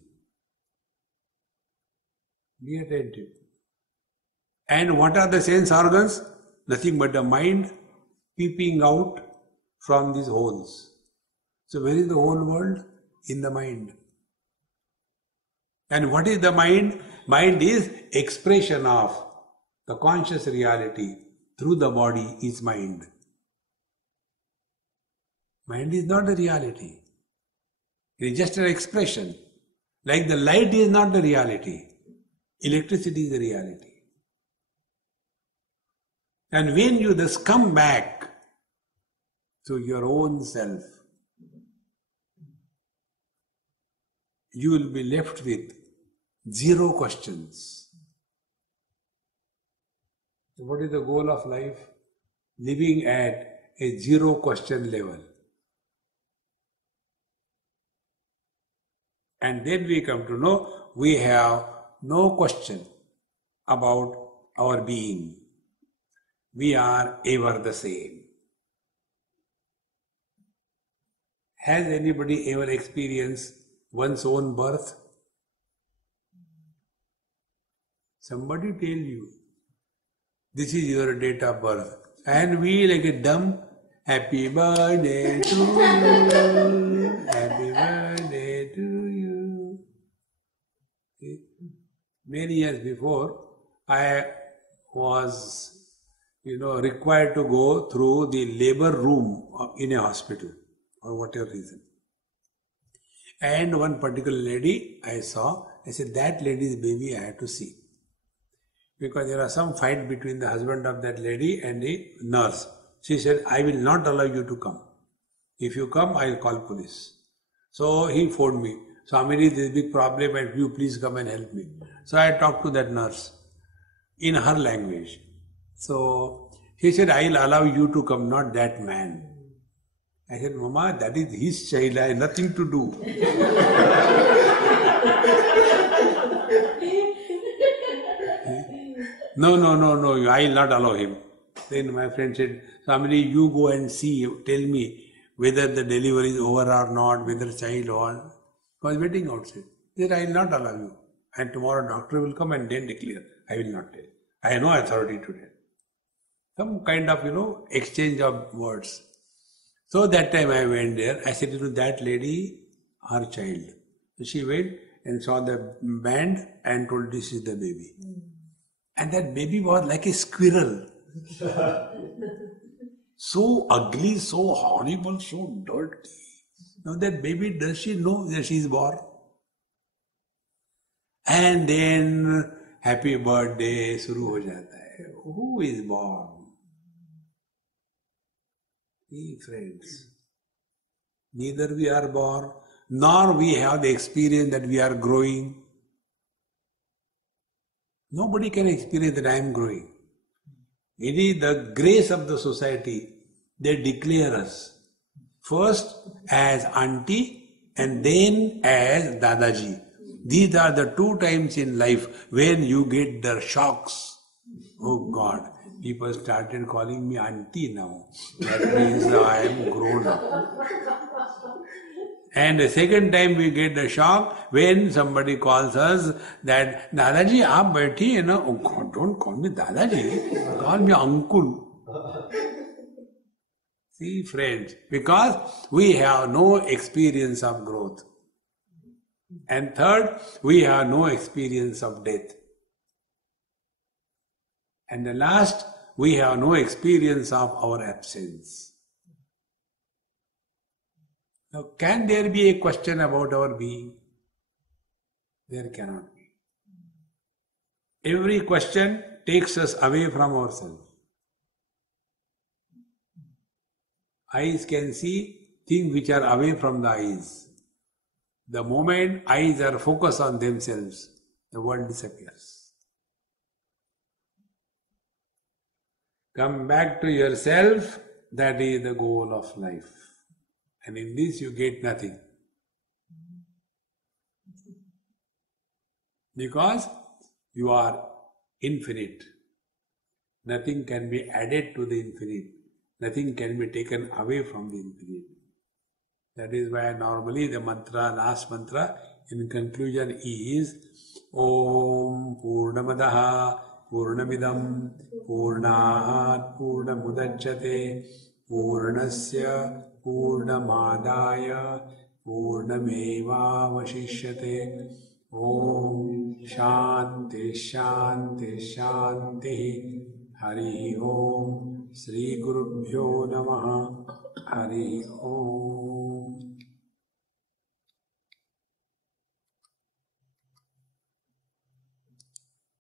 Be attentive. And what are the sense organs? Nothing but the mind peeping out from these holes. So where is the whole world? In the mind. And what is the mind? Mind is expression of the conscious reality through the body is mind. Mind is not the reality. It is just an expression. Like the light is not the reality. Electricity is the reality. And when you thus come back to your own self, you will be left with 0 questions. So what is the goal of life? Living at a 0 question level. And then we come to know we have no question about our being. We are ever the same. Has anybody ever experienced one's own birth? Somebody tell you, this is your date of birth. And we like a dumb, happy birthday to you, happy birthday to you. See? Many years before, I was, required to go through the labor room in a hospital for whatever reason. And one particular lady I saw, I said, that lady's baby I had to see. because there was some fight between the husband of that lady and the nurse. She said, I will not allow you to come. If you come, I will call police. So he phoned me. Swamiji, this is a big problem and you please come and help me. So I talked to that nurse in her language. So he said, I will allow you to come, not that man. I said, Mama, that is his child, I have nothing to do. No, I will not allow him. Then my friend said, Swamiji, you go and see, tell me whether the delivery is over or not, whether child or. I was waiting outside. He said, I will not allow you. And tomorrow doctor will come and then declare. I will not tell. I have no authority to tell. Some kind of, exchange of words. So that time I went there. I said to that lady, her child. So she went and saw the band and told, this is the baby. And that baby was like a squirrel. So ugly, so horrible, so dirty. Now that baby, does she know that she is born? And then happy birthday shuru ho jata hai. Who is born? See, friends, neither we are born, nor we have the experience that we are growing. Nobody can experience that I am growing. It is the grace of the society. They declare us first as auntie and then as Dadaji. These are the two times in life when you get the shocks. Oh God, people started calling me auntie now. That means I am grown up. And the second time we get the shock when somebody calls us that, Dadaji, aap baithiye na. Oh God, don't call me Dadaji, call me uncle. See, friends, because we have no experience of growth. And third, we have no experience of death. And the last, we have no experience of our absence. Now, can there be a question about our being? There cannot be. Every question takes us away from ourselves. Eyes can see things which are away from the eyes. The moment eyes are focused on themselves, the world disappears. Come back to yourself, that is the goal of life. And in this you get nothing. Because you are infinite. Nothing can be added to the infinite. Nothing can be taken away from the infinite. That is why normally the mantra, last mantra, in conclusion is Om Purnamadaha Purnamidam Purnat Purnamudachyate Purnasya Purnamadaya Purnameva Vashishyate. Om Shanti Shanti Shanti. Hari Om. Sri Gurubhyo Namaha. Hari Om.